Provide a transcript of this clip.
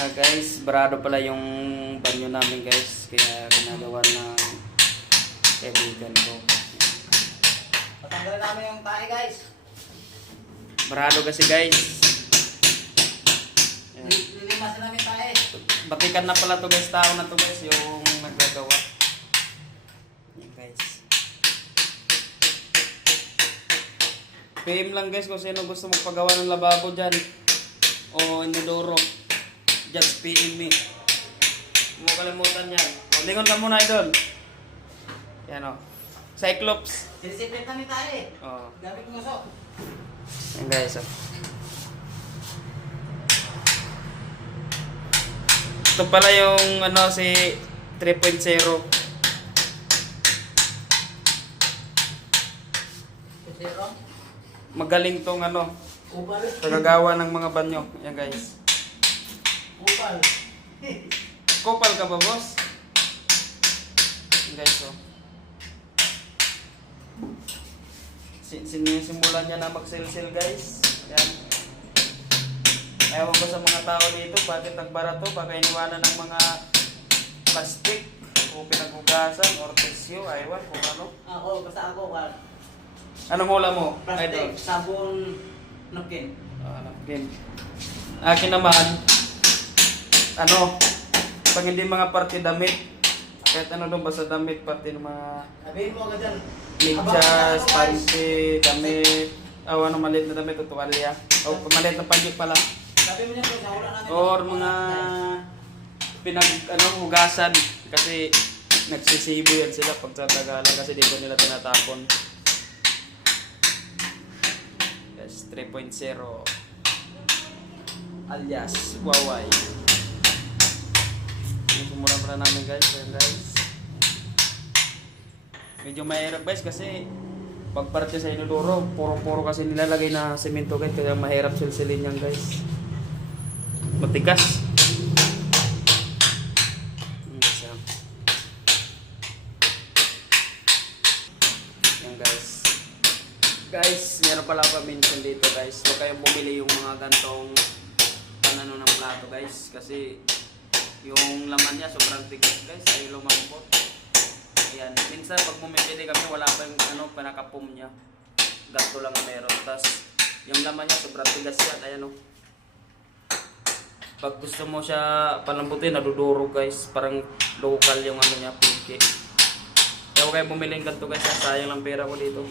Guys, barado pala yung banyo namin guys. Kaya ginagawa ng kaibigan ko. Patanggalin namin yung tae guys. Barado kasi guys. Ayan. Lilimasin namin tae. Batikan na pala to guys, tao na to guys yung naggagawa. Ayan guys. PM lang guys kung sino gusto magpagawa ng lababo dyan. O inodoro. Just PM me. Huwag mo kalimutan yan. O, lingon ka muna idol. Yan o. Cyclops. Sinisipit namin tae. O. Gamit ng uso. Yan guys o. Ito pala yung ano si 3.0. Zero. Magaling tong ano, Upal. kagagawa ng mga banyo. Yan guys. Upal. Kopal ka ba boss? Yan guys o. Sinisimulan niya na mag-sell guys. Yan. Ewan ko sa mga tao dito, bakit nagbara to? Baka iniwanan ng mga plastic o pinaghugasan or tissue, aywan kung ano. Ako, basta ako, wal. Anong hula mo? Plastic, Idol? sabon, napkin. Napkin. Akin naman, ano, pag hindi mga parte damit, kahit ano doon basta damit, parte ng mga Sabihin mo agad dyan. medyas, panty, damit, ano maliit na damit o tuwalya. O maliit na panty pala. Sabi mo niya kung sa hula namin. Or mga hugasan kasi nagsisibo yan sila pag sa Tagalog kasi dito nila tinatapon. Yes, 3.0 alias Huawei. Yung sumura pala namin guys. Ayan guys. Medyo mahirap guys kasi pag parte sa inodoro, puro kasi nilalagay na semento guys kaya mahirap silsilin yan guys. Matigas. Yan guys. Guys, meron pala pa mention dito guys. Huwag kayong bumili yung mga gantong panano ng plato guys. Kasi yung laman niya sobrang tigas guys. Ay lumambot. Ayan. Minsan pag bumibili kami wala pa yung panakapom niya. Ganto lang meron. Tapos yung laman niya sobrang tigas yan. Ayan o. Pag gusto mo siya palambutin, nadudurog guys. Parang local yung ano niya, pinky. Kaya huwag kayong bumili ng ganito guys. Sayang lang pera ko dito.